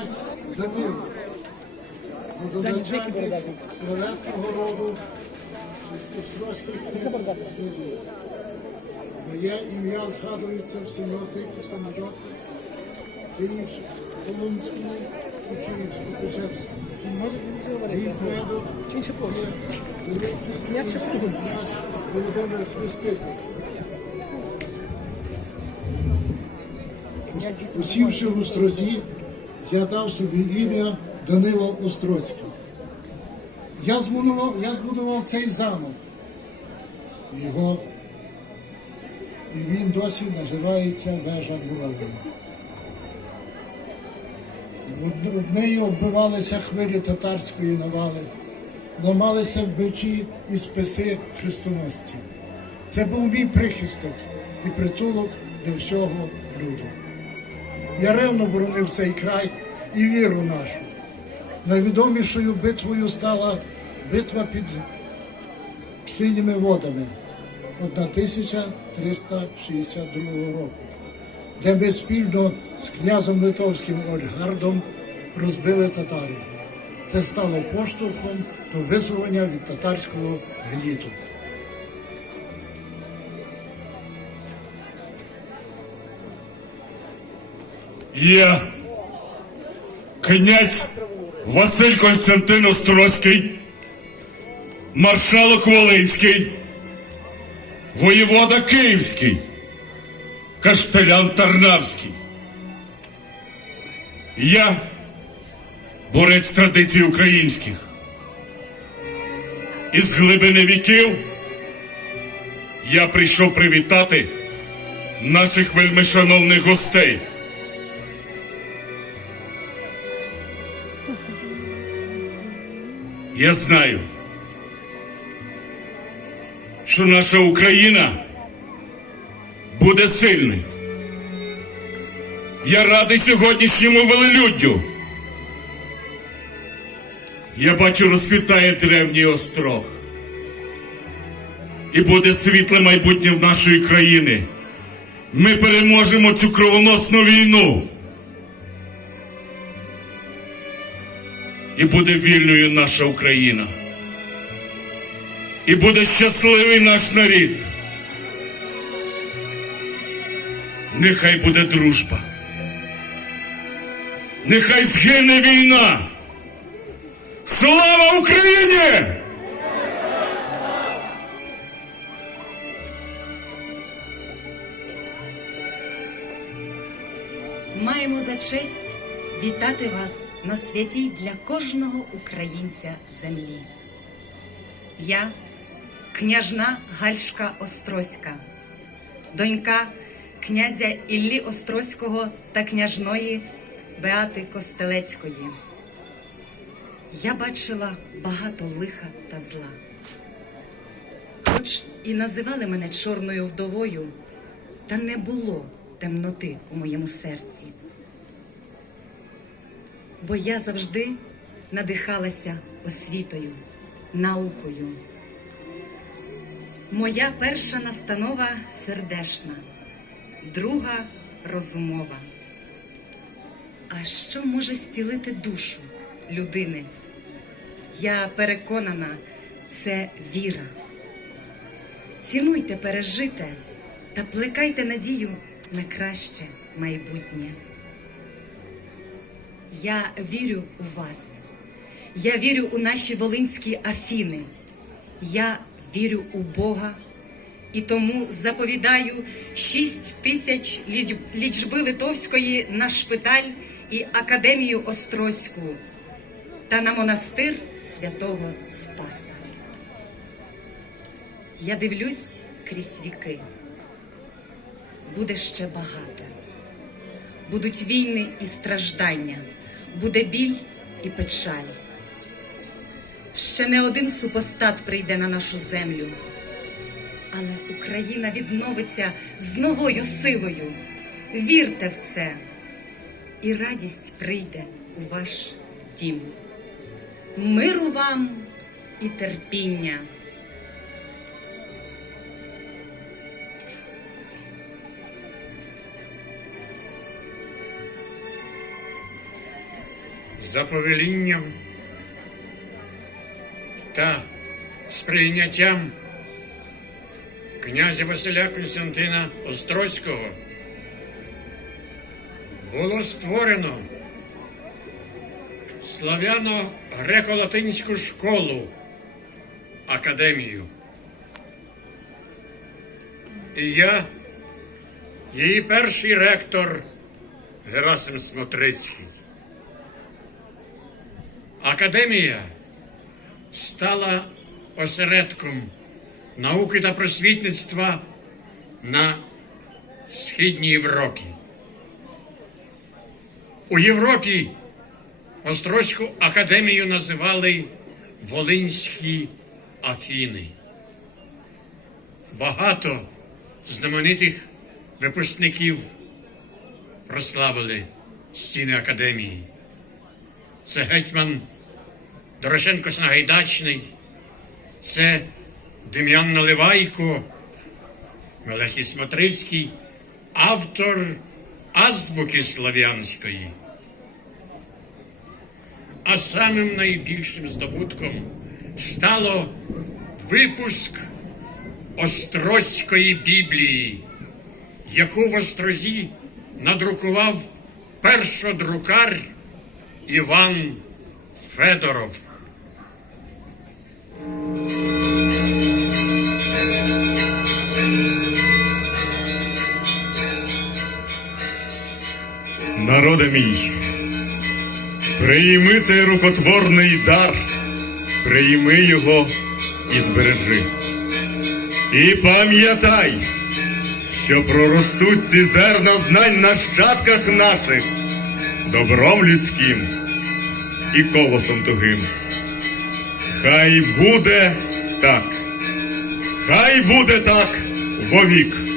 князь Данило, водозначальник Славетного роду Острозьких князів. Моє ім'я згадується в синодику самодотних Київську, Колумську і Київську Печерську. Мій предок князь Володимир Хреститель. Усівши в Острозі, я дав собі ім'я Данило Острозький. Я збудував, я збудував цей замок. Його, і він досі називається Вежа Буровина. В неї оббивалися хвилі татарської навали, ламалися в бичі і списи хрестоносців. Це був мій прихисток і притулок до всього люду. Я ревно боронив цей край і віру нашу. Найвідомішою битвою стала битва під синіми водами 1362 року, де ми спільно з князем Литовським Ольгардом розбили татарів. Це стало поштовхом до визволення від татарського гніту. Я, князь Василь Константин Острозький, маршалок Волинський, воєвода Київський, каштелян Тарнавський. Я борець традицій українських. Із глибини віків я прийшов привітати наших вельмишановних гостей. Я знаю, що наша Україна буде сильною. Я радий сьогоднішньому велелюддю. Я бачу, розквітає древній острог. І буде світле майбутнє в нашої країни. Ми переможемо цю кровоносну війну. І буде вільною наша Україна. І буде щасливий наш нарід. Нехай буде дружба. Нехай згине війна. Слава Україні! Маємо за честь вітати вас на святій для кожного українця землі. Я, княжна Гальшка Острозька, донька князя Іллі Острозького та княжної Беати Костелецької. Я бачила багато лиха та зла. Хоч і називали мене чорною вдовою, та не було темноти у моєму серці. Бо я завжди надихалася освітою, наукою. Моя перша настанова сердешна, друга розумова. А що може зцілити душу людини? Я переконана, це віра. Цінуйте пережите та плекайте надію на краще майбутнє. Я вірю у вас. Я вірю у наші волинські афіни. Я вірю у Бога і тому заповідаю шість тисяч лічби Литовської на шпиталь і академію Острозьку та на монастир святого Спаса. Я дивлюсь крізь віки. Буде ще багато. Будуть війни і страждання, буде біль і печаль. Ще не один супостат прийде на нашу землю, але Україна відновиться з новою силою. Вірте в це, і радість прийде у ваш дім. Миру вам і терпіння. За повелінням та сприйняттям князя Василя Константина Острозького було створено славяно-греко-латинську школу академію. І я, її перший ректор Герасим Смотрицький. Академія стала осередком науки та просвітництва на Східній Європі. У Європі Острозьку академію називали Волинські Афіни. Багато знаменитих випускників прославили стіни академії. Це гетьман Дорошенко Снагайдачний, це Дем'ян Наливайко, Мелехій Смотрицький, автор азбуки слав'янської. А самим найбільшим здобутком стало випуск Острозької Біблії, яку в Острозі надрукував першодрукар Іван Федоров. Народе мій, прийми цей рукотворний дар, прийми його і збережи. І пам'ятай, що проростуть ці зерна знань в нащадках наших добром людським і колосом тугим. Хай буде так, хай буде так вовік.